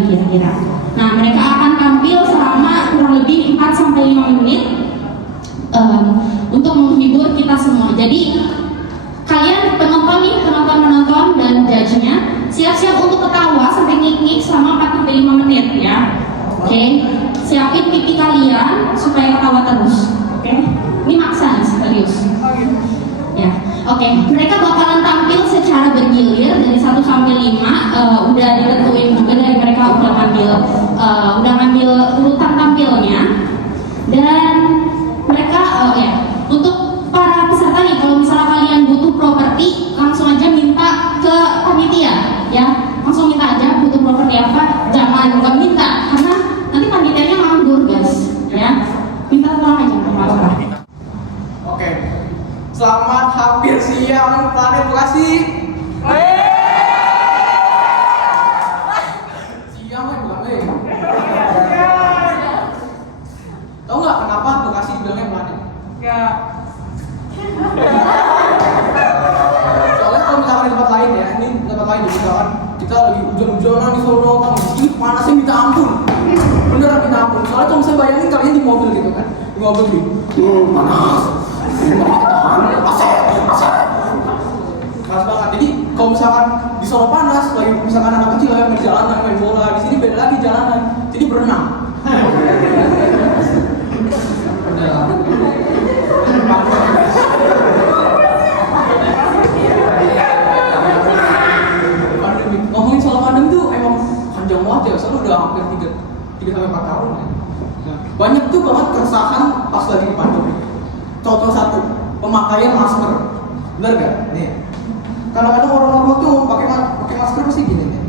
nih kira-kira. Nah, mereka akan tampil selama kurang lebih 4-5 menit untuk menghibur kita semua. Jadi kalian penonton dan judge-nya siap-siap untuk ketawa sampai ngik-ngik selama 4-5 menit ya. Oke. Siapin pipi kalian supaya ketawa terus. Oke. Ini maksa nih, serius. Ya. Oke, mereka bakalan tampil secara bergilir dari 1 sampai 5. Udah ditentuin juga dari mereka udah ngambil urutan tampilnya. Dan mereka untuk para peserta nih, kalau misalnya kalian butuh properti, langsung aja minta ke panitia ya. Langsung minta aja butuh properti apa, jangan nggak minta karena nanti panitianya nganggur guys ya. Minta tolong aja ke masalah. Oke. Selamat hampir siang Planet Bekasi. Siang bukan Tahu nggak kenapa Bekasi dibilangnya Planet? Enggak. Soalnya kalau misalkan di tempat lain ya, ini tempat lain jadi misalkan kita lagi hujan-hujanan di Solo, ini panasnya minta ampun. Beneran minta ampun. Soalnya kalau misalnya bayangin kalian di mobil gitu kan, di mobil gitu, panas. Panas banget. Jadi kalau misalkan di Solo panas, lagi misalkan anak kecil yang main jalanan, main bola, di sini beda lagi jalanan. Jadi berenang. Ngomongin soal pandemi tuh emang panjang banget ya, soalnya udah hampir 3-4 tahun ya. Banyak tuh banget keresahan pas lagi di pandemi. Contoh satu, pemakaian masker. Bener gak? Nih. Kadang-kadang orang-orang tuh pakai masker pasti gini nih.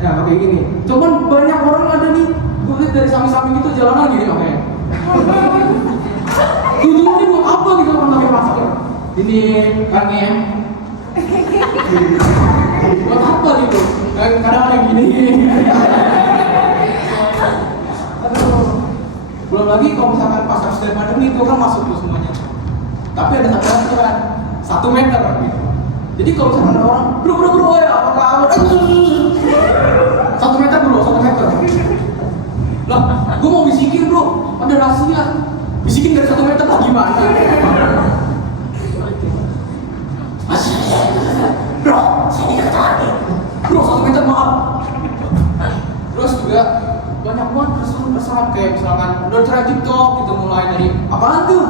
Ya, pakai gini. Cuman banyak orang ada nih, gue lihat dari samping-samping itu jalanan gini makanya. Tujuannya buat apa gitu orang pakai masker? Ini kan ya. Buat apa gitu? Kadang-kadang gini. Belum lagi kalau misalkan pas habis dari pandemi itu kan masuk tuh semuanya. Tapi ada satu aturan 1 meter gitu. Jadi kalau misalkan ada orang bro ya apa kabar? 1 meter bro, 1 meter. Lah, gue mau bisikin bro, ada rahasia. Bisikin dari 1 meter lah gimana? Bro, sini kata lagi. Bro, 1 meter maaf. Terus juga banyak banget keresahan kayak misalkan udah try TikTok gitu mulai dari apaan tuh?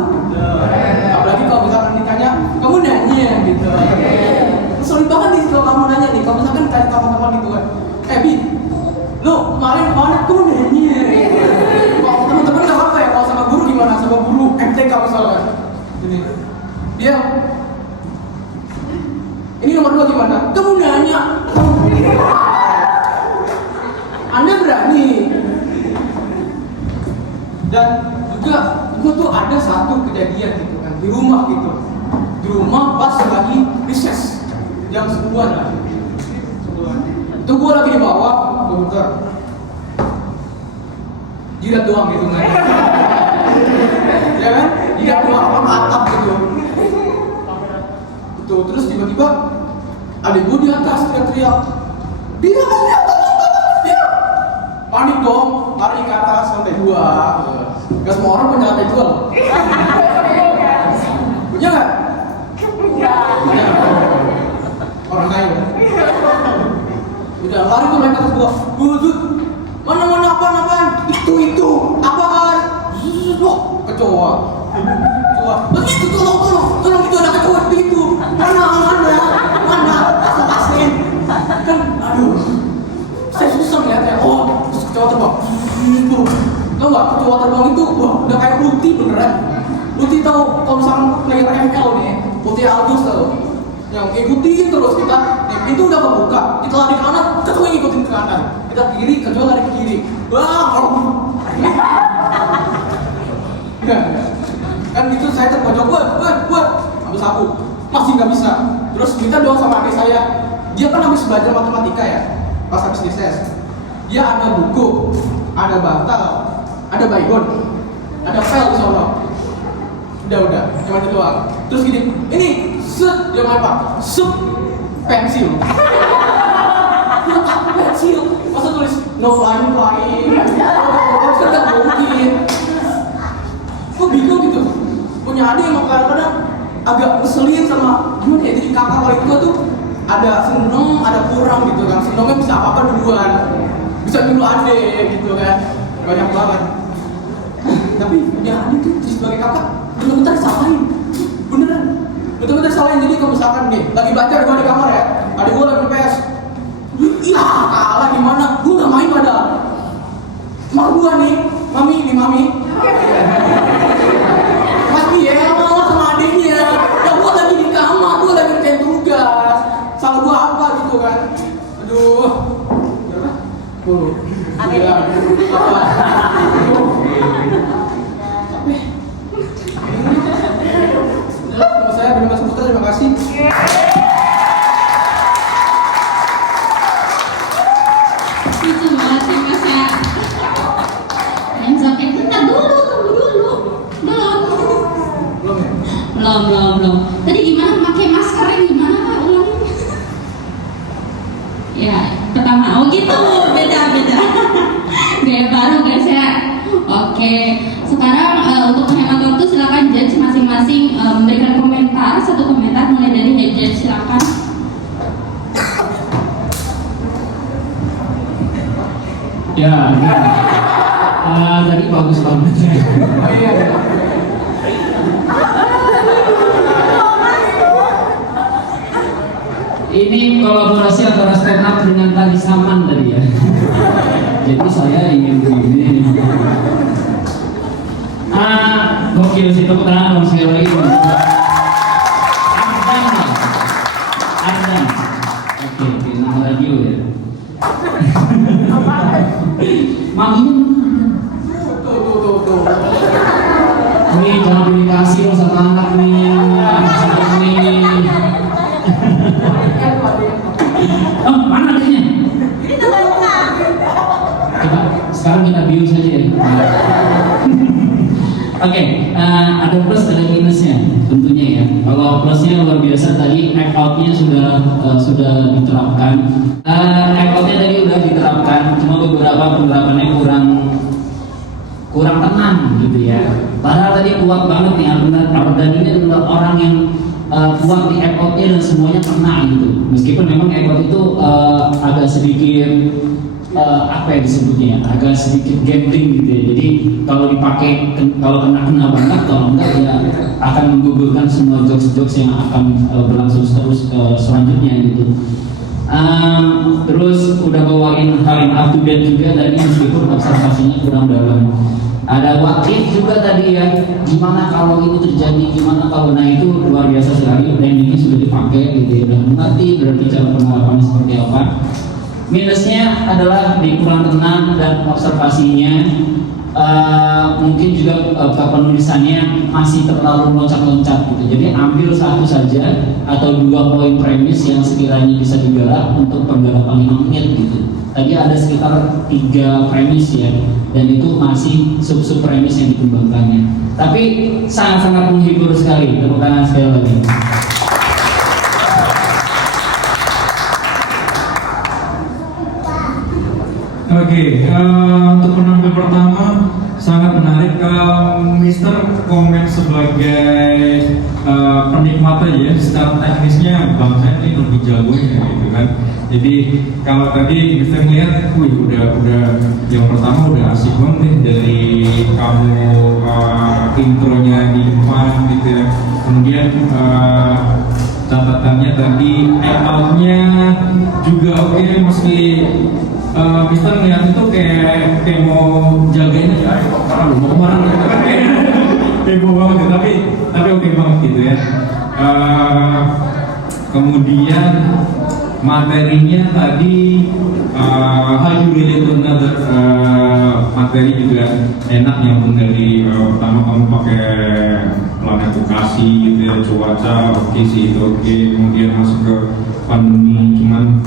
Apalagi kalau misalkan ditanya, kamu nanya gitu. Sulit banget nih kalau kamu nanya nih, kalau misalkan tanya teman-teman gitu kan, Bi, lo kemarin kamu nanya. Kalau teman-teman nggak apa ya, kalau sama guru gimana? Sama guru MTK misalkan, ini dia, ini nomor 2 gimana? Kamu nanya. Anda berani. Dan juga itu tuh ada satu kejadian gitu kan di rumah gitu. Di rumah pas lagi recess jam 10-an lah. 10-an. Itu gua lagi di bawah, gua bentar. Jidat doang gitu kan. Ya kan? Jidat doang apa atap gitu. Betul, terus tiba-tiba ada gua di atas teriak-teriak. Dia di atas. Panik dong, lari ke atas lantai 2. Gak semua orang punya lantai 2 loh. Punya gak? Punya. Orang kaya. Udah lari tuh naik ke atas 2. Buzut. Mana apaan? Itu. Apaan? Wah, kecoa. Lagi itu tolong itu ada kecoa itu. Mana? Asin. Kan, aduh. Saya susah ngeliatnya, kecoa terbang gitu. Tau gak, kecoa terbang itu, udah kayak Uti beneran. Uti tau, kalau misalkan player ML nih, Uti Aldous tau, yang ngikutin terus kita, itu udah kebuka, kita lari ke kanan, kecoa ngikutin ke kanan. Kita kiri, kecoa lari ke kiri. Kan gitu saya terpojok, buat habis aku, masih nggak bisa. Terus kita doang sama adik saya, dia kan habis belajar matematika ya. Pas habis recess, dia ada buku, ada bantal, ada baygon, ada file di sono. Udah, cuma itu doang. Terus gini, ini set, dia apa? Pensil. no flying, kan nggak mungkin. Gue bingung gitu. Punya adik yang kadang-kadang agak ngeselin sama gimana ya, jadi kakak paling tua tuh ada seneng, ada kurang gitu kan. Senengnya bisa apa-apa duluan, bisa dulu adik gitu kan, banyak banget. Tapi punya adik tuh sebagai kakak bener-bener disalahin, beneran bener-bener disalahin. Jadi kalau misalkan nih lagi belajar gue di kamar ya, adik gue lagi PS, iya kalah gimana, gue gak main pada mak gue nih, mami pasti ya malah sama adiknya. Ya gue lagi di kamar, gue lagi ngerjain tugas, salah gue apa gitu kan. Aduh sama saya benar Mas Putra, terima kasih. Lucu banget sih Mas ya. Enzo, bentar dulu, tunggu dulu. Belum. Tadi gimana pakai maskernya gimana Kak? Ulangin. Ya, pertama, oh gitu, beda. Gaya baru guys ya. Oke, sekarang untuk menghemat waktu silakan judge masing-masing memberikan komentar, satu komentar mulai dari head judge, silakan. Ya, tadi bagus banget ya. Oh iya. Ini kolaborasi antara stand up dengan tali saman tadi ya. Jadi saya ingin begini. Gokil sih, tepuk tangan dong sekali lagi. Ardan. Oke, nama radio ya. Maminya Tuh. nih jangan dikasih dong sama anak nih. Oh, mana adanya? Coba sekarang kita bius saja ya. Oke, ada plus ada minusnya tentunya ya. Kalau plusnya luar biasa tadi act out-nya sudah diterapkan. Act out-nya tadi sudah diterapkan, cuma beberapa penerapannya kurang tenang gitu ya. Padahal tadi kuat banget nih Ardan ini adalah orang yang kuat di act out-nya dan semuanya kena gitu. Meskipun memang act out itu agak sedikit apa ya disebutnya, agak sedikit gambling gitu ya. Jadi kalau dipakai, kalau kena banget, kalau enggak ya akan menggugurkan semua jokes yang akan berlangsung terus selanjutnya gitu. Terus udah bawain hal yang up to date juga tadi, meskipun observasinya kurang dalam. Ada what if juga tadi ya, gimana kalau ini terjadi, gimana kalau, nah itu luar biasa sekali. Brandingnya sudah dipakai gitu ya, udah mengerti berarti cara penerapannya seperti apa. Minusnya adalah di kurang tenang dan observasinya, mungkin juga penulisannya masih terlalu loncat-loncat gitu. Jadi ambil satu saja atau dua poin premis yang sekiranya bisa digarap untuk penggarapan 5 menit gitu. Tadi ada sekitar 3 premis ya, dan itu masih sub-sub premis yang dikembangkannya. Tapi sangat-sangat menghibur sekali. Tepuk tangan sekali lagi. Oke, untuk penampil pertama sangat menarik. Mister komen sebagai penikmat aja ya, secara teknisnya bang saya ini lebih jago ya gitu kan. Jadi kalau tadi Mister ngeliat, udah yang pertama udah asik banget nih, dari kamu intronya di depan gitu ya. Kemudian catatannya tadi out-nya juga oke, meski Mister ngeliat itu kayak mau jagain aja, ayo parah lu mau kemana gitu kan, heboh banget gitu, tapi oke banget gitu ya. Kemudian materinya tadi how you relate to another, materi juga enak, nyambung dari pertama kamu pakai planet Bekasi gitu ya, cuaca oke sih itu oke. Kemudian masuk ke pandemi, cuman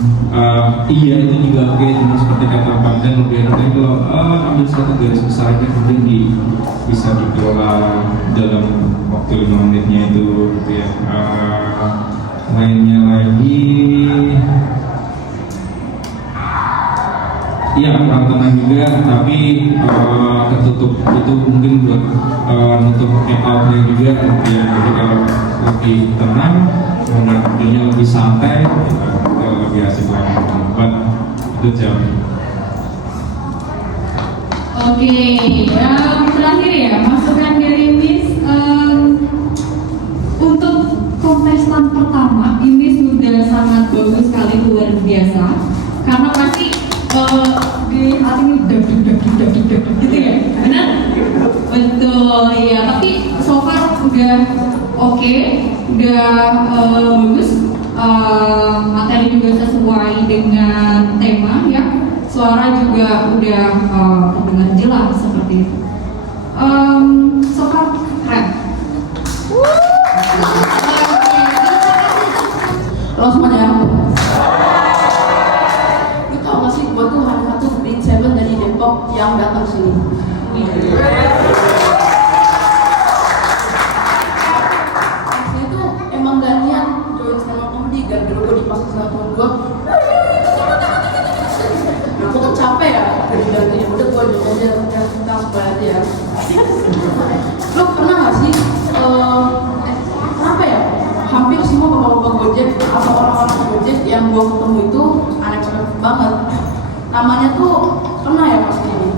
iya itu juga oke, cuman seperti kata Pak Dan lebih enak kalau ambil satu garis besar aja kemudian bisa dikelola dalam waktu 5 menitnya itu gitu ya. Lainnya lagi Iya, kurang tenang juga, tapi ketutup itu mungkin buat nutup outnya juga. Ya, jadi kalau lebih tenang, kerjanya lebih santai, kita lebih asik lagi. But itu jam. Oke, yang terakhir ya, masukan dari Miss untuk kontestan pertama ini sudah sangat bagus sekali, luar biasa. Karena pasti di hati ini deg gitu ya, benar? Betul, ya. Tapi so far udah oke, udah bagus. Materi juga sesuai dengan tema ya. Suara juga udah terdengar jelas seperti itu. So far keren. Halo semuanya. Lu tau gak sih, gue tuh hari satu Big Seven dari Depok yang datang sini. Asli itu emang gak niat join stand up comedy, gara-gara gue dipaksa sama temen gue. Nah, gue kan capek ya, dari udah gue join aja, kita supaya aja ya. Lu pernah gak sih, kenapa ya? Hampir semua bapak-bapak Gojek atau orang-orang Gojek yang gue ketemu itu unexpected banget. Namanya tuh pernah ya pasti ini.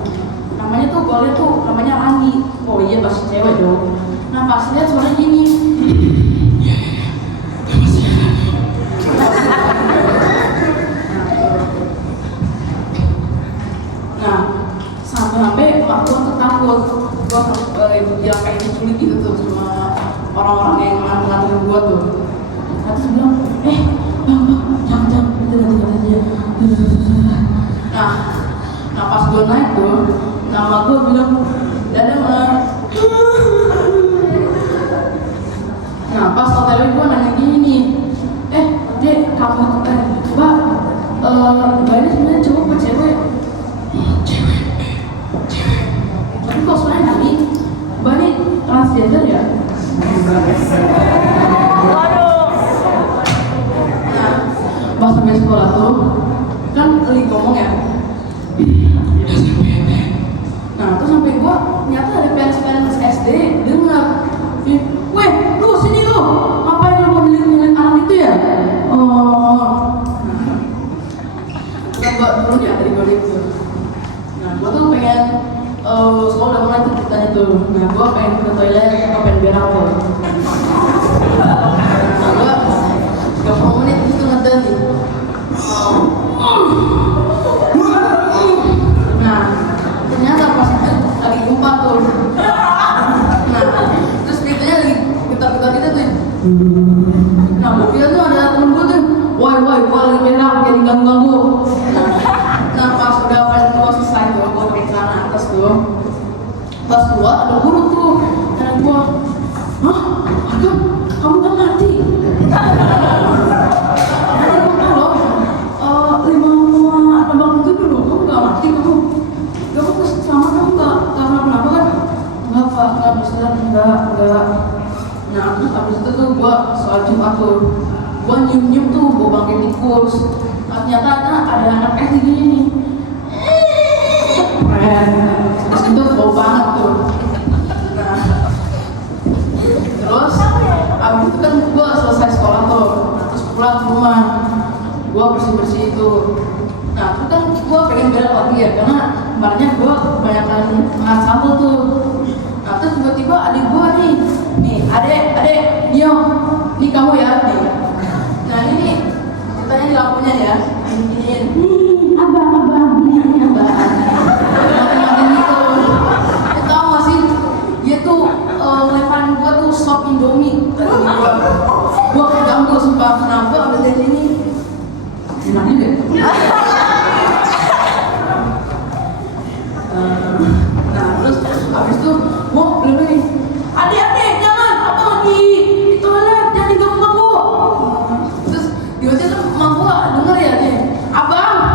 Namanya tuh gue liat tuh namanya Rani. Oh iya pasti cewek dong. Nah pas liat suaranya gini. Nah sampai mak gue tuh takut. Gue ibu bilang kayak diculik gitu tuh sama orang-orang yang nganterin gue tuh. Nah terus bilang, bang, jangan, kita aja. Nah pas gue naik tuh, nama gue bilang, dadah. Nah pas hotelnya gue nanya gini, dek, kamu, mbak, mbak ini sebenarnya cowok apa cewek? Cewek. Tapi kok sebenarnya tadi, mbak ini transgender ya? Nah, pas sampai sekolah tuh kan lagi ngomong ya. Nah, terus sampai gua ternyata ada parents SD dengar, weh, lu sini lu, ngapain lu mau nyelin anak itu ya? Nah, gua dulu ya dari gua itu. Nah, gua tuh pengen sekolah udah mulai tuh ceritanya tuh. Nah, gua pengen ke toilet, gua pengen berak tuh. Nah, gua 30 menit itu ngeden nih. Nah, ternyata pas itu lagi gempa tuh. Nah, terus beritanya lagi getar-getar gitu tuh. Nah, gua kira tuh ada temen gua tuh, woi, gua lagi berak, jadi ganggu-ganggu. Nah, pas gua selesai tuh, gua pakai celana atas tuh. Pas gua ada guru tuh, dan gua, hah? Agam, kamu kan mati? Enggak. Nah terus abis itu tuh gua soal Jumat tuh, gua nyium tuh gua bangkit tikus. Nah, ternyata ada anak SD gini nih. Keren. Terus itu bau banget tuh. Nah terus abis itu kan gua selesai sekolah tuh. Nah, terus pulang ke rumah, gua bersih itu. Nah terus kan gua pengen berak lagi ya, karena kemarinnya gua kebanyakan makan sambal tuh. Nah terus tiba-tiba adik gua nih adek, diam, nih kamu ya, nih. Nah ini ceritanya di lampunya ya, giniin, abang, ini abang. Makin gitu. Lu tau gak sih, dia tuh lemparin gua tuh sop Indomie ke gua keganggu sumpah. Kenapa ada dari sini? Enak juga. Nah terus abis itu gua bilang, adik, jangan, apa lagi di toilet, jangan diganggu-ganggu. Terus tiba-tiba tuh emak gua denger ya nih, abang,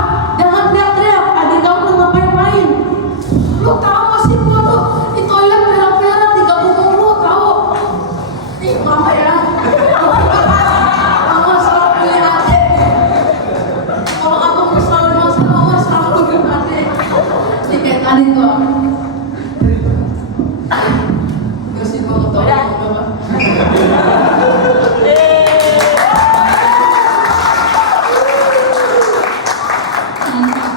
Ada itu apa? Gak sih, gue tau apa.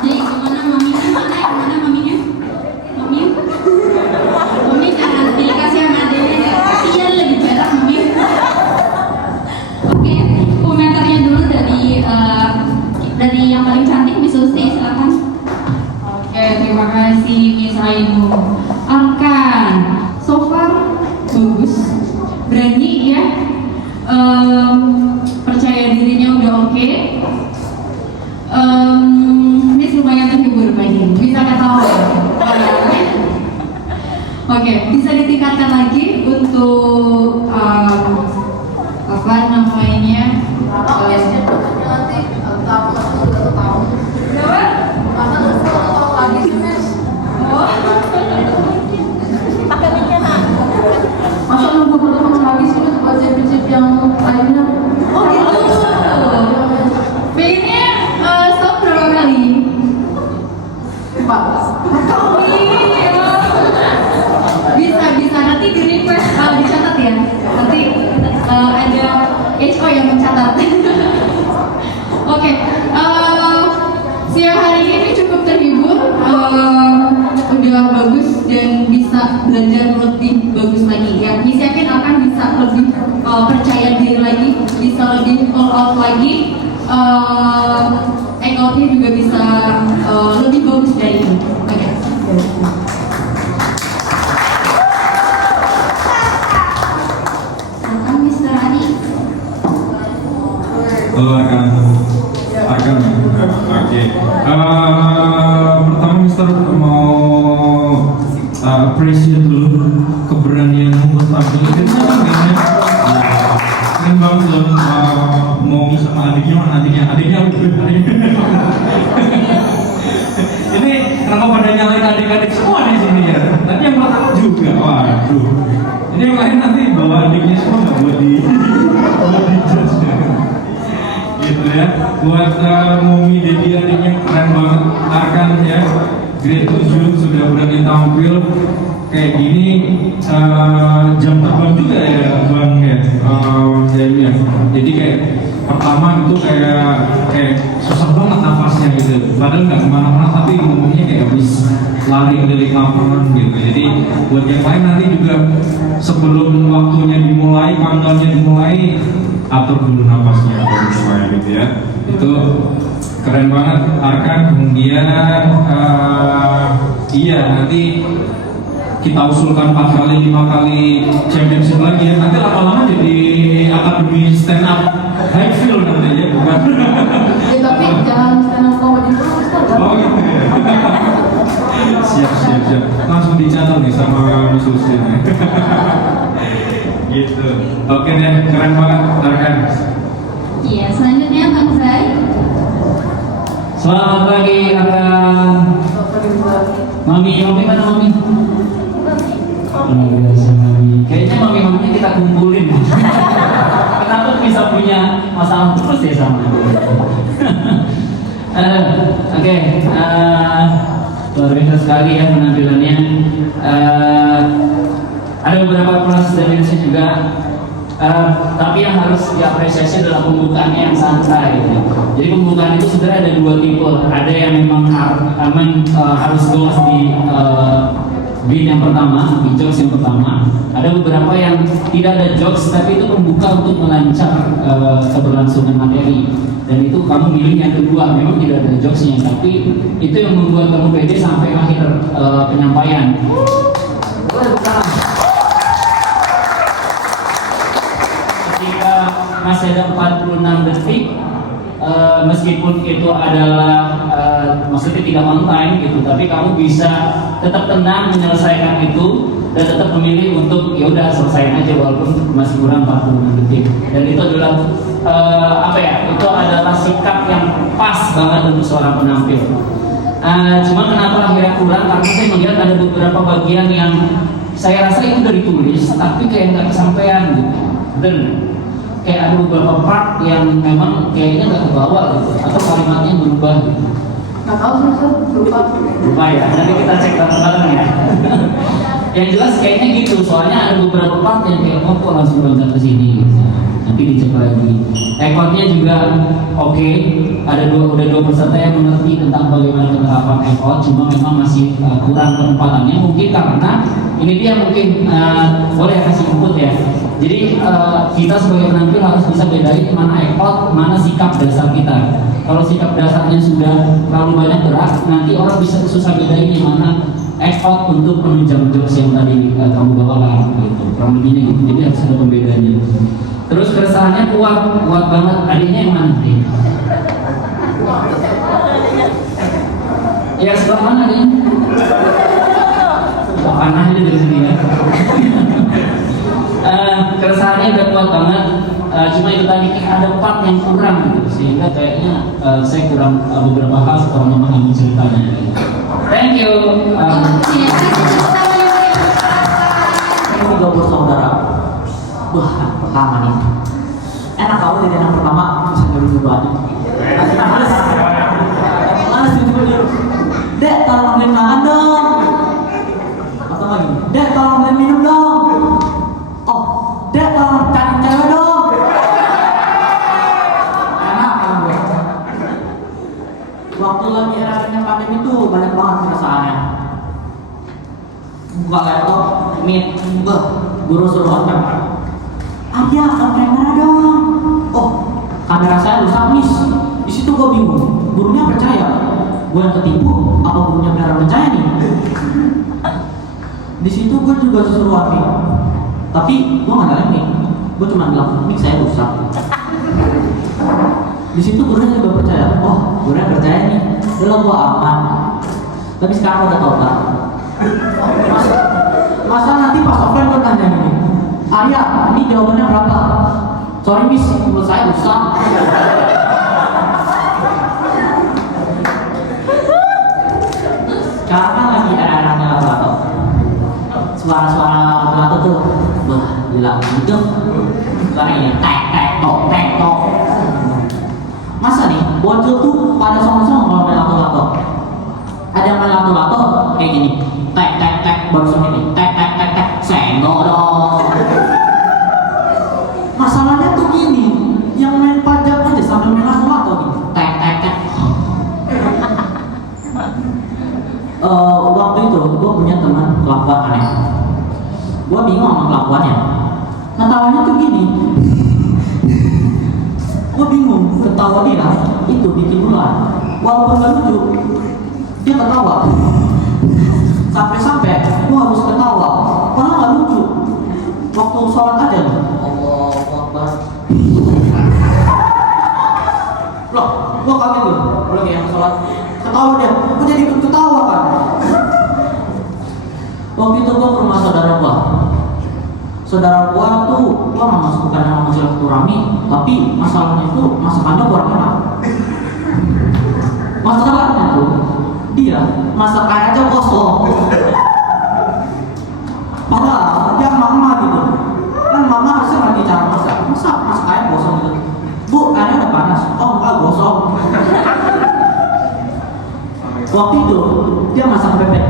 Jadi gimana maminya? Mana maminya? Mami? Mami jangan dikasih sama adiknya. Kasian lagi jarak mami. Oke, komentarnya dulu dari yang paling cantik Miss Susti, silakan. Oke, terima kasih Miss Ainu. Arkan, so far bagus, berani ya, percaya dirinya udah oke. Miss lumayan terhibur pagi, bisa ketawa. Oke, bisa ditingkatkan lagi untuk apa namanya? Kalau biasanya nanti tahun atau 1 tahun. Berapa? Karena 1 tahun lagi sih, Miss. Masa nunggu 1 tahun lagi sih, Miss, buat prinsip yang lainnya? Oh gitu. Pengennya stop berapa kali? 4. Bisa nanti di request dicatat ya. Nanti ada HO yang mencatat. Oke, siang hari ini cukup terhibur, udah bagus dan bisa belajar lebih bagus lagi ya. Miss yakin akan bisa lebih percaya diri lagi, bisa lebih all out lagi, hangoutnya juga bisa lebih bagus dari ini. Oke. Silakan Mr. Adi. Halo Arkan. Oke. Pertama Mister mau appreciate dulu keberanianmu buat tampil di sini. Keren banget loh. Mau sama adiknya ini kenapa pada nyalain adik-adik semua di sini ya? Tadi yang pertama juga, waduh. Ini yang lain nanti bawa adiknya semua nggak buat di judge ya. Gitu ya. Buat Momi Dedi adiknya keren banget. Arkan ya, grade 7 sudah berani tampil kayak gini. Jam terbang juga ya Bang ya. Jadi kayak pertama itu kayak susah banget nafasnya gitu. Padahal nggak kemana-mana tapi ngomongnya kayak habis lari keliling lapangan gitu. Jadi buat yang lain nanti juga sebelum waktunya dimulai, countdownnya dimulai, atur dulu nafasnya baru mulai gitu ya. Itu keren banget Arkan. Kemudian iya nanti kita usulkan 4 kali 5 kali championship lagi ya. Nanti lama-lama jadi akademi stand up high feel nanti ya, bukan? Ya tapi jangan stand up comedy dulu, Mister. Oh gitu ya. Siap. Langsung dicatat nih sama Miss Susi nih. Gitu. Oke deh, keren banget Arkan. Iya, selanjutnya Bang Zai. Selamat pagi Arkan. Mami mana Mami? Luar biasa Mami. Kayaknya mami-maminya kita kumpulin. Kenapa bisa punya masalah terus ya sama? Oke, luar biasa sekali ya penampilannya. Ada beberapa plus dan minusnya juga. Tapi yang harus diapresiasi adalah pembukaannya yang santai. Jadi pembukaan itu sebenarnya ada 2 tipe. Ada yang memang harus goals di beat yang pertama, di jokes yang pertama. Ada beberapa yang tidak ada jokes, tapi itu pembuka untuk melancar keberlangsungan materi. Dan itu kamu milih yang kedua, memang tidak ada jokesnya, tapi itu yang membuat kamu pede sampai akhir penyampaian. Ketika masih ada 46 detik, meskipun itu adalah maksudnya tidak on time gitu, tapi kamu bisa tetap tenang menyelesaikan itu dan tetap memilih untuk ya udah selesaiin aja walaupun masih kurang 46 detik. Dan itu adalah itu adalah sikap yang pas banget untuk seorang penampil. Cuma kenapa akhirnya kurang, karena saya melihat ada beberapa bagian yang saya rasa itu udah ditulis tapi kayak nggak kesampaian gitu. Dan kayak ada beberapa part yang memang kayaknya nggak kebawa gitu, atau kalimatnya berubah gitu. Nggak tahu sih Ustaz, lupa. Lupa ya, nanti kita cek bareng-bareng ya. Yang jelas kayaknya gitu, soalnya ada beberapa part yang kayak kok langsung loncat ke sini gitu. Nanti dicek lagi. Ekornya juga oke. Ada udah dua peserta yang mengerti tentang bagaimana penerapan ekor, cuma memang masih kurang penempatannya. Mungkin karena ini dia mungkin boleh kasih input ya. Jadi kita sebagai penampil harus bisa bedain mana ekor, mana sikap dasar kita. Kalau sikap dasarnya sudah terlalu banyak gerak, nanti orang bisa susah bedain yang mana ekor untuk menunjang jokes yang tadi kamu bawakan gitu. Kurang lebihnya gitu. Jadi harus ada pembedanya. Terus keresahannya kuat banget. Adiknya yang mana nih? Ya sebelah mana nih? Panah itu dari sini ya. Keresahannya udah kuat banget. Cuma itu tadi ada part yang kurang gitu, sehingga kayaknya saya kurang beberapa hal kurang memahami ceritanya. Gitu. Thank you. Ini 30 saudara. Wah, pertama nih. Enak kau dari yang pertama bisa nyoba aja. Mana sih dulu? Dek, tolong beliin makan dong. Atau lagi? Dek, tolong beliin minum dong. Oh, Dek, tolong cari cewek dong. Enak kan gue. Waktu lagi era pandemi itu banyak banget keresahannya. Buka laptop, meet, guru suruh otak. Ayah, kamera dong. Oh, kamera saya rusak miss. Di situ gue bingung. Gurunya percaya, gue yang ketipu, apa gurunya beneran percaya nih? Di situ gue juga suruh mic, tapi gue nggak nyalain mic. Gue cuma bilang mic saya rusak. Di situ gurunya juga percaya. Oh, gurunya percaya nih. Udah gue aman. Tapi sekarang udah tobat. Masa nanti pas offline gue tanya gini, Arya, ini jawabannya berapa? Sorry miss, menurut saya rusak. Sekarang kan lagi era-eranya lato. Suara-suara lato tuh, wah gila, gitu. Suara ini, tek tok. Masa nih, bocil tuh pada song-song kalau main lato-lato. Ada yang main lato-lato kayak gini, tek, baru song ini, tek, senggol dong. Masalahnya tuh gini, yang main pajak aja sambil main lato-lato gini, tek. Waktu itu gue punya teman kelakuan aneh. Gue bingung sama kelakuannya. Ketawanya tuh gini. Gue bingung, ketawa dia itu bikin ular. Walaupun gak lucu, dia ketawa. Sampai-sampai gue harus ketawa. Padahal gak lucu. Waktu sholat aja, Allahu Akbar. Loh, gue kaget tuh. Lagi yang sholat ketawa dia, gue jadi ikut ketawa kan. Waktu itu gue ke rumah saudara gue. Saudara gue tuh, gue nggak masuk bukan yang mau silaturahmi, tapi masalahnya itu masakannya kurang enak. Masalahnya tuh dia masakan aja kosong. Padahal dia mama gitu, kan mama harusnya lagi cara masak air gosong gitu. Bu, airnya udah panas. Oh enggak, gosong. Waktu itu dia masak bebek.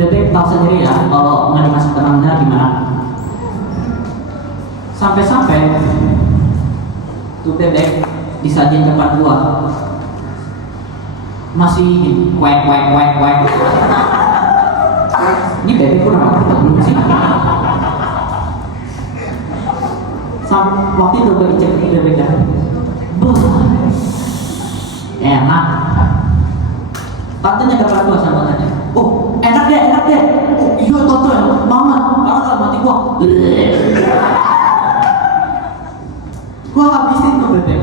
Bebek tahu sendiri ya kalau nggak dimasak tenangnya gimana. Sampai-sampai tuh bebek disajiin depan gua masih kuek. Ini bebek kurang apa belum sih? Waktu itu gue cek bebeknya, enak. Tantenya depan gua sama tanya, oh enak deh. Oh iya tante enak banget. Karena dalam hati gua, gua habisin tuh bebek.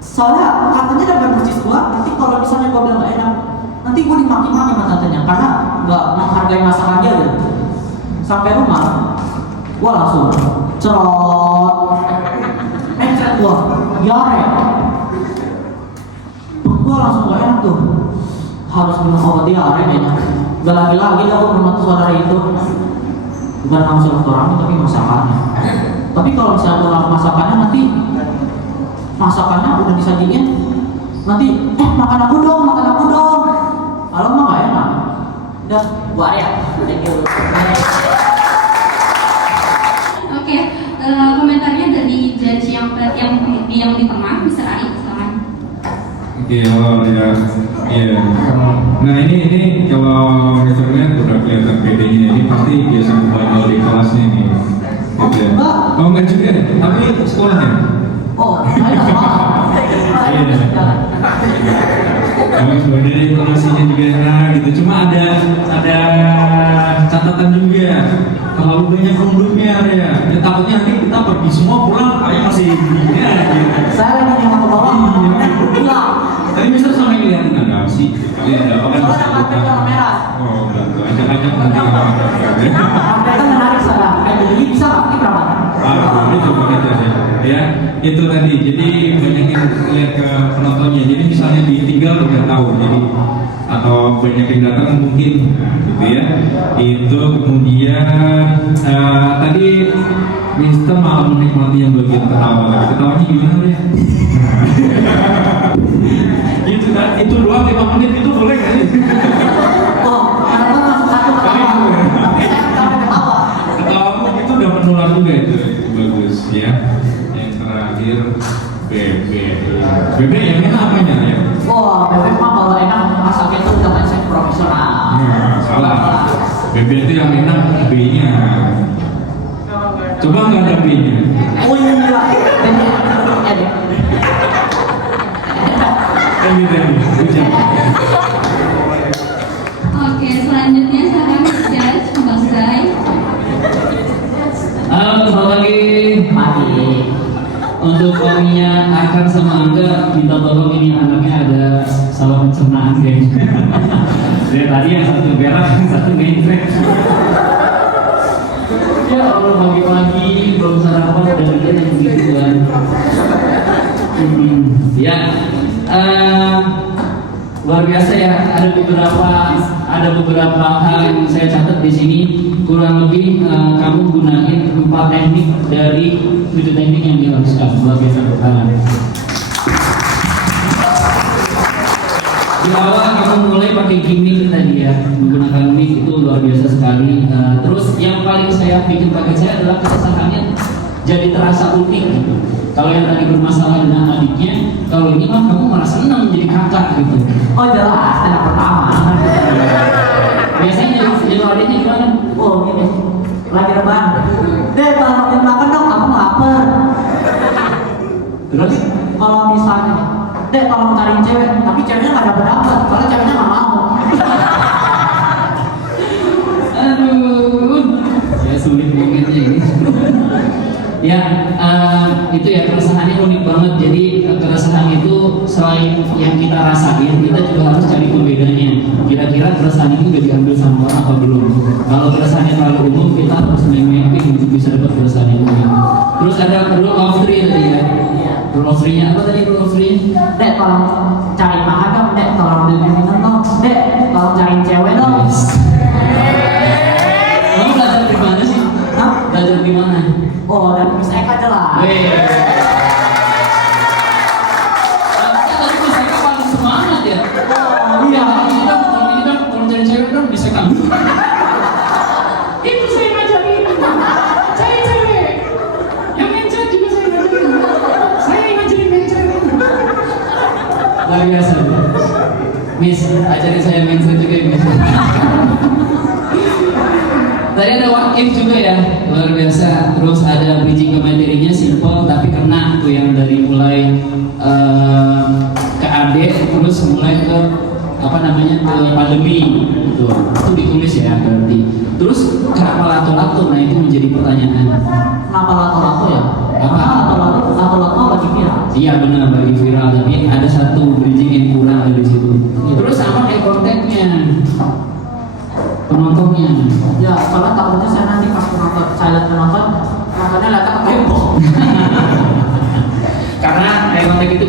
Soalnya katanya dapat persis gua, nanti kalau misalnya gua bilang gak enak, nanti gua dimaki-maki sama tantenya karena gak menghargai masakan dia gitu. Sampai rumah, gua langsung cerot, gua diare. Gua langsung gak enak tuh. Harus minum obat diare kayaknya. Gak lagi-lagi aku ke rumah saudara itu. Bukan langsung orang tapi masakannya. Tapi kalau misalnya aku masakannya nanti masakannya udah disajiin nanti makan aku dong. Kalau mah nggak enak. Udah, gua ya. Thank you. Oke, komentarnya dari judge yang di tengah, Mr. Ari, silakan. Oke, halo ya. Iya. Nah ini kalau misalnya udah kelihatan PD-nya ini pasti biasa kebanyakan di kelasnya nih. Gitu ya. Oh enggak juga, tapi sekolahnya. Oh, saya Iya. Kami sebenarnya informasinya juga enak gitu. Cuma ada catatan juga. Terlalu banyak rundungnya ya. Ya takutnya nanti kita pergi semua pulang, ayah masih begini aja. saya lagi nyaman ke bawah. Pulang. Tadi Mister sampai ngeliatin ada apa sih? Kalian ada apa kan? Soalnya mata yang merah. Oh, enggak. Ajak-ajak nanti orang. Mereka menarik saya. Jadi bisa nggak? Ini berapa? Itu begitu aja. Ya, itu tadi. Jadi banyakin lihat ke penontonnya. Jadi misalnya ditinggal udah tahu. Jadi atau banyak yang datang mungkin gitu ya. Itu kemudian tadi Mister malah menikmati yang bagian ketawa. Ketawanya gimana ya? Itu kan, itu doang 5 menit itu boleh nggak sih? Oh, anak-anak satu ketawa. Tapi saya sampai ketawa. Ketawamu itu udah menular juga itu bagus ya. Yang terakhir BB yang enak apanya ya? Wah, bebek mah kalau enak masaknya itu udah mindset profesional. Nah, salah. BB itu yang enak B-nya. Coba nggak ada B-nya. Oh iya, ya deh. Thank you. Hujan. Oke, selanjutnya silakan judge, Mas Zai. Halo, selamat pagi. Pagi. Untuk suaminya Akar sama Angga, minta tolong ini anaknya ada salah pencernaan kayaknya. Dari tadi yang satu berak, yang satu ngejrek. Ya Allah, pagi-pagi belum sarapan udah bikin yang begituan. Ya, luar biasa ya. Ada beberapa hal yang saya catat di sini. Kurang lebih kamu gunain 4 teknik dari 7 teknik yang diharuskan. Luar biasa bertahan. Di awal kamu mulai pakai gimmick tadi ya, menggunakan mic itu luar biasa sekali. Terus yang paling saya bikin kaget saya adalah kesesakannya jadi terasa unik gitu. Kalau yang tadi bermasalah dengan adiknya, kalau ini mah kamu malah senang jadi kakak gitu. Oh jelas, yang pertama. Biasanya jadi adiknya gimana? Oh gini, lagi rebahan. Deh, kalau makin makan dong, kamu lapar. Terus? Kalau misalnya, deh kalau cariin cewek, tapi ceweknya nggak dapet, soalnya ceweknya nggak mau. Aduh, saya sulit banget ini. Ya, itu ya keresahannya unik banget. Jadi keresahan itu selain yang kita rasain, kita juga harus cari pembedanya. Kira-kira keresahan ini udah diambil sama orang atau belum? Kalau keresahannya terlalu umum, kita harus mapping untuk bisa dapat keresahan yang umum. Terus ada rule of three tadi ya. Rule of three-nya apa tadi rule of three? Dek, tolong cari makan dong. Dek, tolong beli minum dong. Dek, tolong cariin cewek dong. Yes. Kamu belajar di mana sih? Hah? Belajar di mana? Oh, dan Miss Eka jelas. Weh. Harusnya tadi Miss Eka paling semangat ya. Oh, iya. Kalau ini dong, kalau cari cewek dong bisa kan? Itu saya ngajarin. Cari cewek. Yang mencet juga saya ngajarin. Saya yang ngajarin mencet. Luar biasa. Miss, ajarin saya mencet juga ya, Miss. Tadi ada what if juga ya, luar biasa. Terus ada bridging ke materinya simple tapi kena tuh yang dari mulai ke AD terus mulai ke apa namanya ke pandemi gitu. Itu ditulis ya berarti. Terus kenapa lato-lato? Nah itu menjadi pertanyaan. Kenapa lato-lato ya? Apa? Lato-lato lagi viral. Iya benar lagi viral tapi ada satu bridging yang kurang dari situ. Terus sama eye contact-nya. Penontonnya. Ya, soalnya takutnya saya nanti pas penonton, makanya lihatnya ke tembok. Karena eye contact itu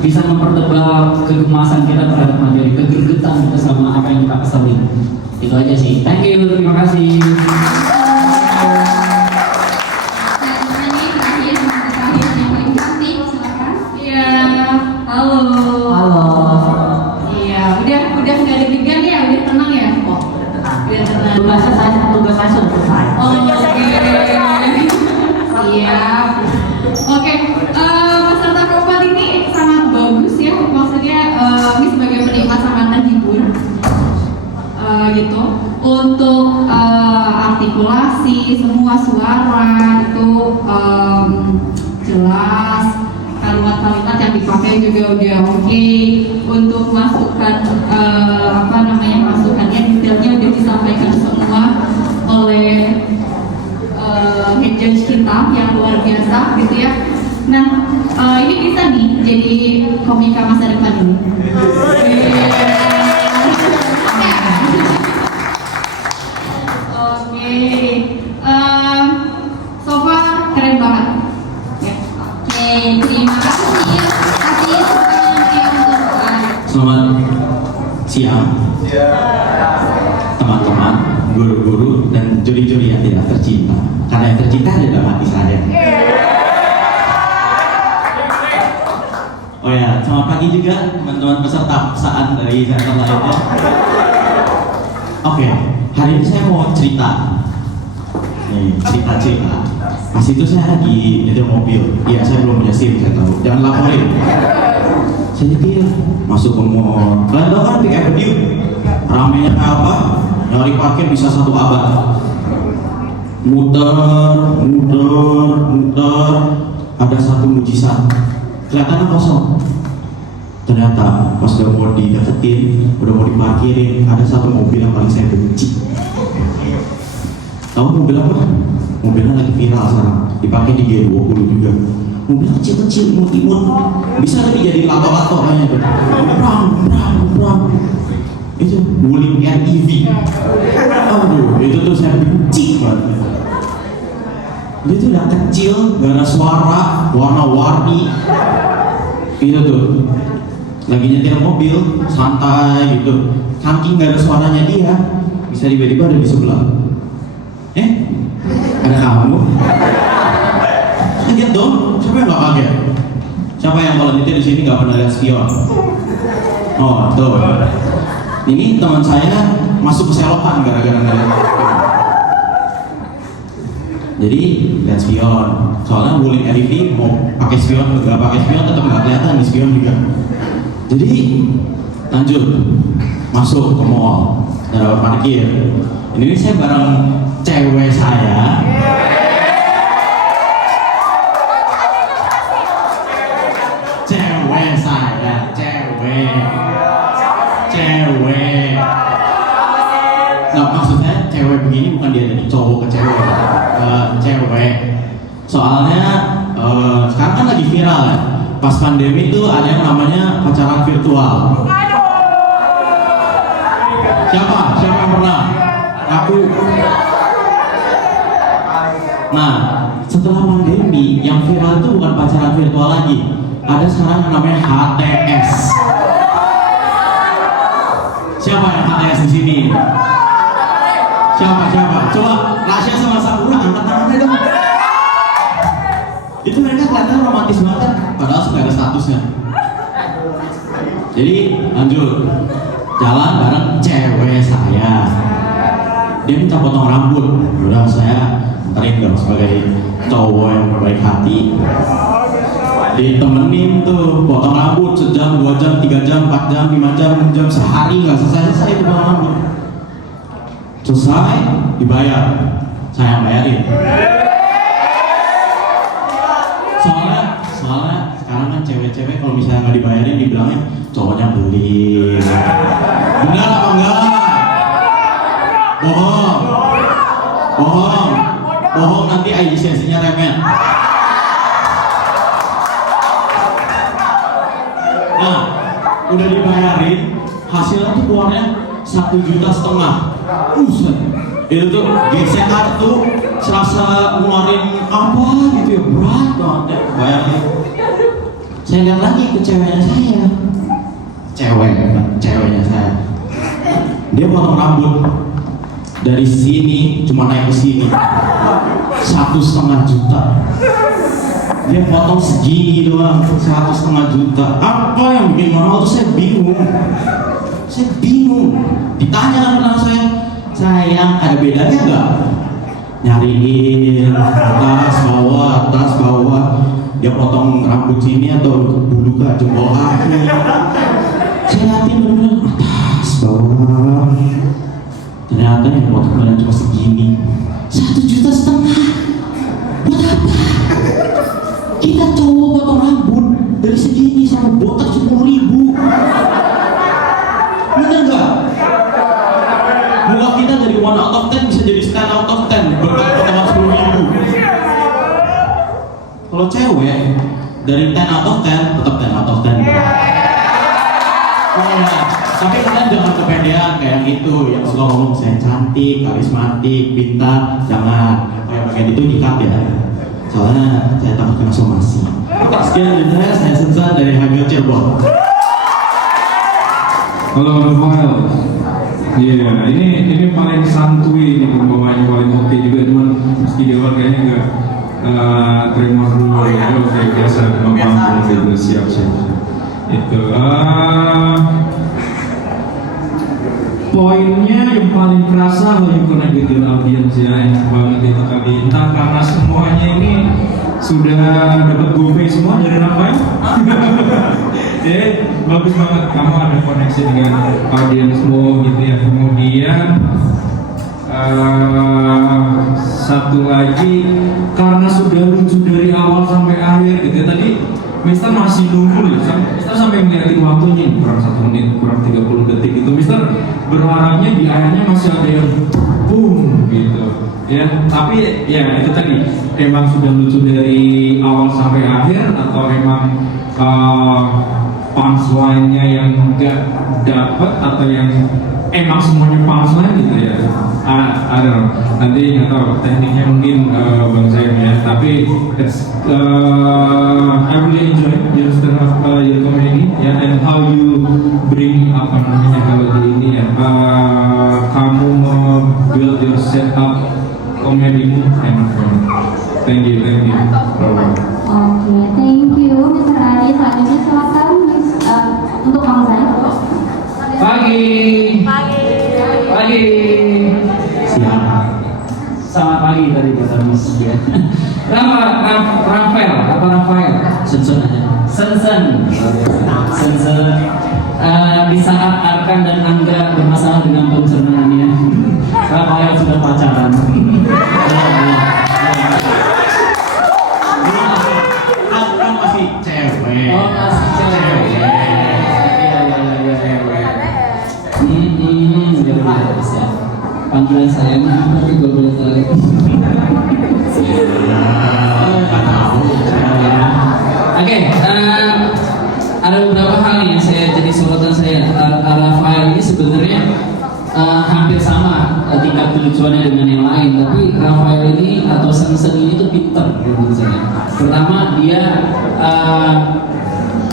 bisa mempertebal kegemasan kita terhadap materi, kegergetan kita sama apa yang kita kesalin. Itu aja sih. Thank you, terima kasih. Dan ini terakhir yang paling cantik, silakan. Iya, halo. Tugas saya sudah selesai. Siap. Oke, peserta keempat ini sangat bagus ya. Maksudnya ini sebagai penikmat sangat terhibur. Gitu. Untuk artikulasi semua suara itu jelas. Kalimat-kalimat yang dipakai juga udah oke. Untuk masukan masukannya detailnya udah disampaikan semua oleh head judge kita yang luar biasa gitu ya. Nah, ini bisa nih jadi komika masa depan ini. Oke, so far keren banget. Ya. Oke, terima kasih atas Selamat siang teman-teman, guru-guru dan juri-juri yang tidak tercinta. Karena yang tercinta ada dalam hati saya. Oh ya, selamat pagi juga teman-teman peserta perusahaan dari center lainnya. Oke, hari ini saya mau cerita. Cerita. Pas itu saya lagi nyetir mobil. Iya, saya belum punya SIM, saya tahu. Jangan laporin. Saya nyetir, masuk ke mall. Kalian tahu kan Peak Avenue? Ramenya kayak apa? Nyari parkir bisa 1 abad. Muter. Ada satu mujizat. Kelihatannya kosong. Ternyata pas udah mau dideketin, udah mau diparkirin, ada satu mobil yang paling saya benci. Tahu mobil apa? Mobilnya lagi viral sekarang, dipakai di G20 juga. Mobil kecil-kecil, imut-imut, bisa lebih jadi lato-lato kayaknya tuh. Brang. Itu Wuling REV. Aduh, itu tuh saya benci banget. Dia tuh udah kecil, gak ada suara, warna-warni. Itu tuh lagi nyetir mobil, santai gitu. Saking gak ada suaranya dia, bisa tiba-tiba ada di sebelah. Ada kamu? Kaget dong, siapa yang gak kaget? Siapa yang kalau nyetir di sini gak pernah lihat spion? Oh, tuh. Ini teman saya masuk ke selokan gara-gara ngeliat. Jadi lihat spion. Soalnya Wuling REV mau pakai spion, nggak pakai spion tetap nggak kelihatan di spion juga. Jadi lanjut masuk ke mall dan dapat parkir. Ini saya bareng cewek saya. Cewek. Nah, maksudnya cewek begini bukan dia dari cowok ke cewek, cewek. Soalnya sekarang kan lagi viral ya. Pas pandemi itu ada yang namanya pacaran virtual. Siapa yang pernah? Aku. Nah, setelah pandemi yang viral itu bukan pacaran virtual lagi. Ada sekarang yang namanya HTS. Siapa yang HTS di sini? Siapa? Coba Rasya sama Sakura angkat tangannya dong. Itu mereka kelihatan romantis banget, padahal sudah ada statusnya. Jadi lanjut, jalan bareng cewek saya. Dia minta potong rambut. Udah saya anterin dong sebagai cowok yang berbaik hati. Ditemenin tuh potong rambut sejam, 2 jam, 3 jam, 4 jam, 5 jam, 6 jam, sehari nggak selesai itu potong rambut. Selesai dibayar, saya yang bayarin. Soalnya sekarang kan cewek-cewek kalau misalnya nggak dibayarin dibilangnya cowoknya beli. Benar apa enggak? Bohong nanti lisensinya remet. Nah, udah dibayarin, hasilnya tuh keluarnya 1,5 juta. Itu tuh gesek kartu, serasa ngeluarin apa gitu ya, berat banget ya bayarnya. Saya lihat lagi ke ceweknya saya, ceweknya saya. Dia potong rambut dari sini cuma naik ke sini 1,5 juta. Dia potong segini doang 1,5 juta. Apa yang bikin mahal tuh saya bingung. Ditanya kan pernah sayang, ada bedanya nggak? Nyariin atas bawah, dia potong rambut sini atau bulu ke jempol kaki. Saya liatin bener-bener atas bawah. Ternyata yang potong badan cuma segini. 1,5 juta. Buat apa? Kita cowok potong rambut dari segini sama botak 10.000. Bener nggak? Muka kita dari 1 out of 10 bisa jadi 10 out of 10 berkat potongan 10.000. Kalau cewek dari 10 out of 10 tetap 10 out of 10. Nah, tapi kalian jangan kepedean kayak gitu yang suka ngomong saya cantik, karismatik, pintar, jangan. Kayak bagian itu dikat ya. Soalnya saya takut kena somasi. Sekian dari saya Sensa dari Hagar Cirebon. Halo Rafael. Iya, ini paling santuy nih pembawanya, paling oke juga, cuman meski di awal kayaknya nggak terima dulu ya, kayak biasa ngomong gitu, siap. Itu poinnya yang paling kerasa lagi connect with your audience ya, enak banget itu tadi. Entah karena semuanya ini sudah dapat GoPay semua dari Rafael. Bagus banget, kamu ada koneksi dengan audiensmu gitu ya. Kemudian satu lagi, karena sudah lucu dari awal sampai akhir gitu ya. Tadi Mister masih nunggu ya, Mister sampai ngeliatin waktunya kurang 1 menit, kurang 30 detik gitu. Mister berharapnya di akhirnya masih ada yang boom gitu ya. Tapi ya itu tadi, emang sudah lucu dari awal sampai akhir atau emang punchline-nya yang nggak dapet atau yang emang semuanya punchline gitu ya. I don't know. Nanti nggak tahu tekniknya mungkin Bang Zain ya. Tapi I really enjoy your stand up, your comedy ya, and how you bring apa namanya kalau di ini ya, kamu build your setup komedimu enak banget. Thank you. Oke, thank you Mr. Ari. Selanjutnya silakan untuk Bang Zain. Pagi. Siap. Selamat pagi tadi buat Miss ya. Rafael. Sensen aja. Sensen. Di saat Arkan dan Angga bermasalah dengan pencernaannya, Rafael sudah pacaran. Aku kan masih cewek. Oh, masih cewek. Iya. Ya bisa. Panggilan saya tapi gue boleh tarik. Oke, ada beberapa hal yang saya jadi sorotan saya. Rafael ini sebenarnya hampir sama tingkat kelucuannya dengan yang lain, tapi Rafael ini atau Sensen ini tuh pinter menurut saya. Pertama, dia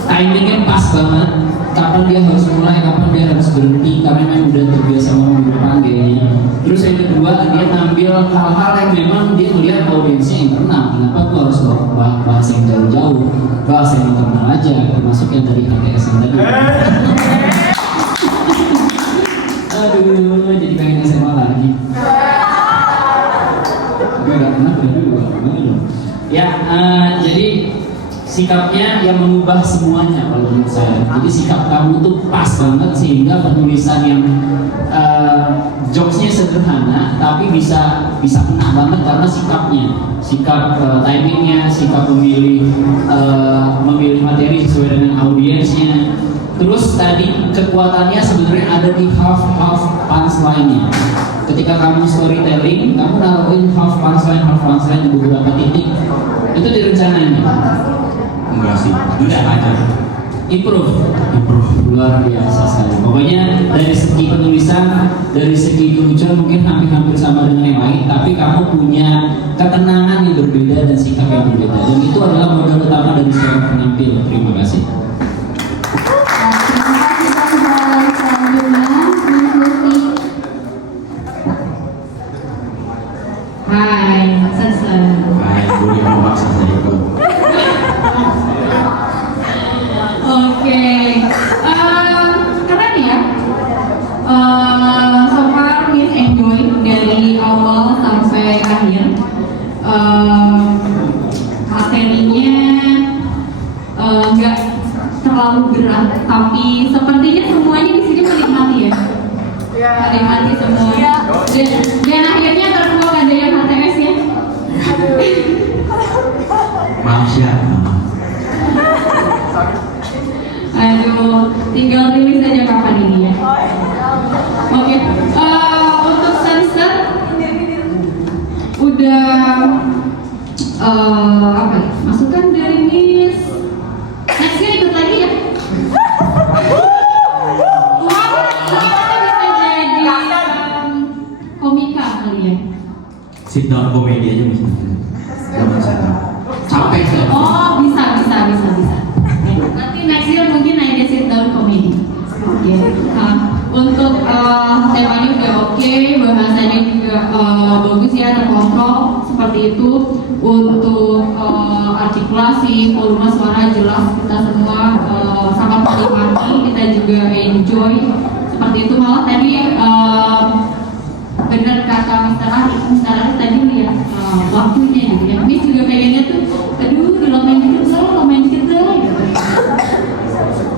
timingnya pas banget. Kapan dia harus mulai, kapan dia harus berhenti, karena memang udah terbiasa ngomong di depan kayaknya. Terus yang kedua, dia tampil hal-hal yang memang dia melihat audiensnya internal. Kenapa aku harus bahas yang jauh-jauh, bahas yang internal aja, termasuk yang dari HTS yang tadi. Aduh, jadi pengen SMA lagi. Gue gak pernah berdua, ya, jadi sikapnya yang mengubah semuanya kalau menurut saya. Jadi sikap kamu tuh pas banget sehingga penulisan yang jokesnya sederhana tapi bisa kena banget karena sikap timingnya, sikap memilih materi sesuai dengan audiensnya. Terus tadi kekuatannya sebenarnya ada di half punchline-nya. Ketika kamu storytelling, kamu naruhin half punchline di beberapa titik. Itu direncanain. Enggak sih, enggak aja. Improve luar biasa sekali. Pokoknya dari segi penulisan, dari segi kelucuan mungkin hampir sama dengan yang lain, tapi kamu punya ketenangan yang berbeda dan sikap yang berbeda, dan itu adalah modal utama dari seorang penampil. Terima kasih. Hai, Sensen. Kayak boleh memaksa saya itu. Oke, keren ya. So far, Miss enjoy Menikmati semua. Dan akhirnya terkuak ada yang HTS ya. Malaysia. Aduh, tinggal rilis aja kapan ini ya. Oke, untuk sensor udah apa ya? Masukan dari Miss. Next year ikut lagi ya. Wah, kita bisa jadi komika kali ya. Sit down komedi aja misalnya. Zaman sekarang. Capek sih. Oh, bisa. Nanti next year mungkin ada sit down komedi. Oke. Untuk temanya udah oke, bahasanya juga bagus ya, terkontrol seperti itu. Untuk artikulasi, volume suara jelas, kita semua sangat menikmati, kita juga enjoy seperti itu. Malah tadi benar kata Mr. Ari tadi lihat waktunya gitu ya. Miss juga pengennya tuh, aduh dilomain dikit deh gitu.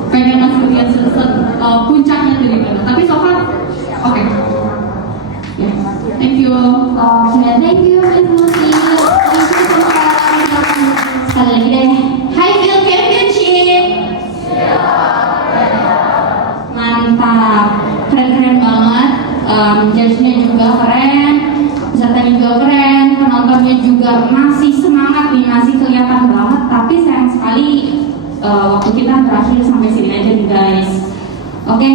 Pengen masuk lihat puncaknya tuh di mana. Tapi so far oke. Ya, thank you. Thank you, Miss Lucy. Thank you so much. Sekali lagi deh. High Field Championship. Mantap, keren banget. Judge-nya juga keren, pesertanya juga keren, penontonnya juga masih semangat nih, masih kelihatan banget. Tapi sayang sekali waktu kita berakhir sampai sini aja nih guys. Oke,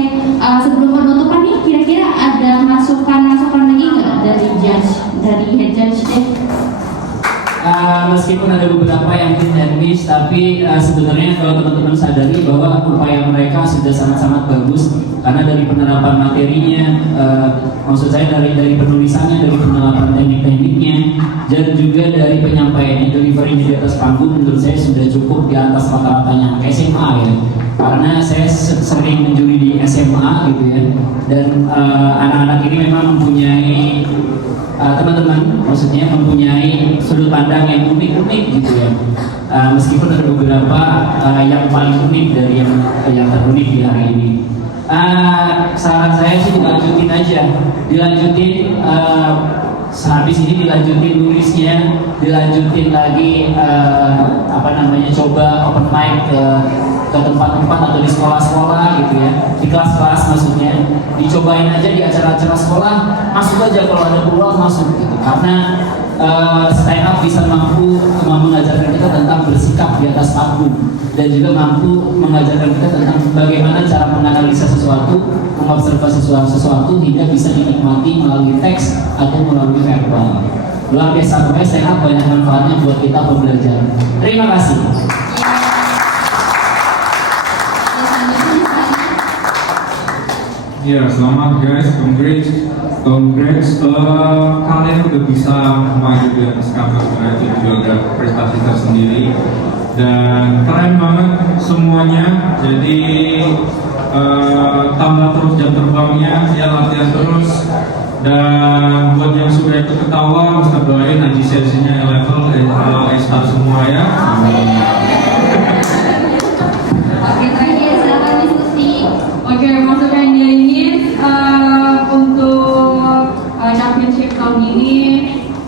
sebelum penutupan nih, kira-kira ada masukan lagi nggak dari head judge deh? Meskipun ada beberapa yang hit and miss, tapi sebenarnya kalau teman-teman sadari bahwa upaya mereka sudah sangat-sangat bagus, karena dari penerapan materinya, maksud saya dari penulisannya, dari penerapan teknik-tekniknya, dan juga dari penyampaiannya, delivery di atas panggung, menurut saya sudah cukup di atas rata-ratanya SMA ya. Karena saya sering menjuri di SMA gitu ya, dan anak-anak ini memang mempunyai teman-teman, maksudnya mempunyai sudut pandang yang unik-unik gitu ya. Meskipun ada beberapa yang paling unik dari yang terunik di hari ini. Saran saya sih dilanjutin sehabis ini dilanjutin nulisnya, dilanjutin lagi coba open mic ke tempat-tempat atau di sekolah-sekolah gitu ya, di kelas-kelas maksudnya, dicobain aja di acara-acara sekolah, masuk aja kalau ada peluang masuk gitu, karena stand up bisa mampu mengajarkan kita tentang bersikap di atas panggung, dan juga mampu mengajarkan kita tentang bagaimana cara menganalisa sesuatu, mengobservasi sesuatu hingga bisa dinikmati melalui teks atau melalui verbal. Luar biasa, pokoknya stand up banyak manfaatnya buat kita pembelajaran. Terima kasih. Ya, selamat guys, congrats. Kalian udah bisa maju di atas kampus, itu juga ada prestasi tersendiri dan keren banget semuanya. Jadi tambah terus jam terbangnya, ya latihan terus. Dan buat yang sudah ikut ketawa, bisa doain haji sesinya level A-star semua ya. Oke, terakhir silakan diskusi. Oke, masukan dari Miss untuk championship tahun ini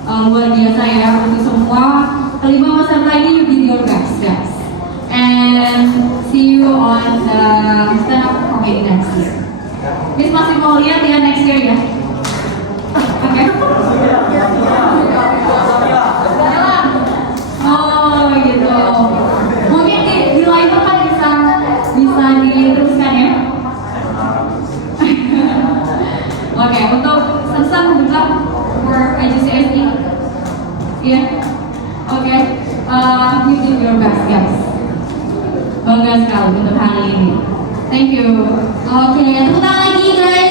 luar biasa ya untuk semua. Kelima peserta ini you give your best guys. And see you on the stand up comedy next year. Miss masih mau lihat ya next year ya. Oke. Oh gitu. Mungkin di line up kan bisa diteruskan ya. Oke, untuk Sensan juga for IGCSE. Iya. Oke. You did your best guys. Bangga sekali untuk hari ini. Thank you. Oke, tepuk tangan lagi guys.